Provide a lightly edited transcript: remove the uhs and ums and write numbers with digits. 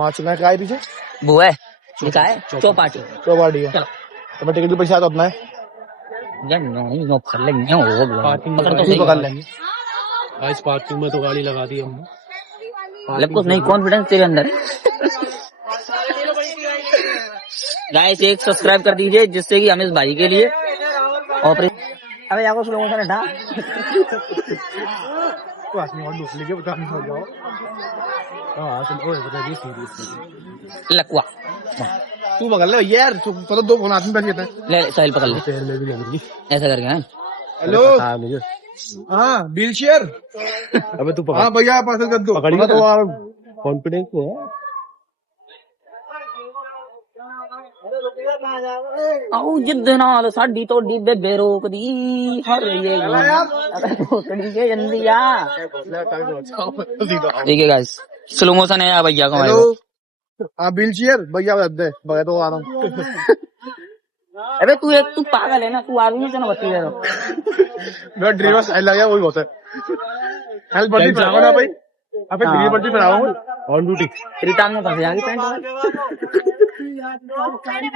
मार्च में काय पीछे वो है लिखा है चौपाटी। चौपाटी है चलो तो टिकट के पैसा तो अपना है यार नो कर लेंगे हो गया पार्किंग पकड़ तो तू सही पकड़ लेंगे आज पार्किंग में तो गाड़ी लगा दी हमने। मतलब कुछ नहीं कॉन्फिडेंस तेरे अंदर गाइस एक सब्सक्राइब कर दीजिए जिससे कि हम इस भाई के लिए ऑपरेशन अबे यार कुछ लोगों से हटा और दूसरे के बता नहीं हो जाओ हाँ ओए बता दिए सीरियस लकवा तू पकड़ ले यार तू तो दो फोन आदमी बैठ गए ले ले साहिल पकड़ ले पैर में भी लग रही। ऐसा करके हैं हेलो हाँ मुझे हाँ व्हील चेयर अबे तू पकड़ हाँ भैया पार्सल कर दो पकड़िए तो कॉन्फिडेंस में है। ਆਉ ਜਿੱਦ ਨਾਲ ਸਾਡੀ ਤੁਹਾਡੀ ਬੇਬੇ ਰੋਕਦੀ ਹਰ ਇਹ ਰੋਕੜੀ ਕੇ ਜਾਂਦੀ ਆ ठीक है गाइस स्लो मोशन है भैया का हेलो हाँ व्हील चेयर भैया दे भैया तो आ रहा हूँ अबे तू पागल है ना तू आदमी से ना बत्ती दे रहा मेरा ड्रीवर स्टाइल लग गया वही बहुत है हेल्थ बत्ती पहनाओ ना भाई अबे ड्रीवर बत्ती पहनाओ ऑन ड्यूटी तेरी टांग में फंस जाएगी पैंट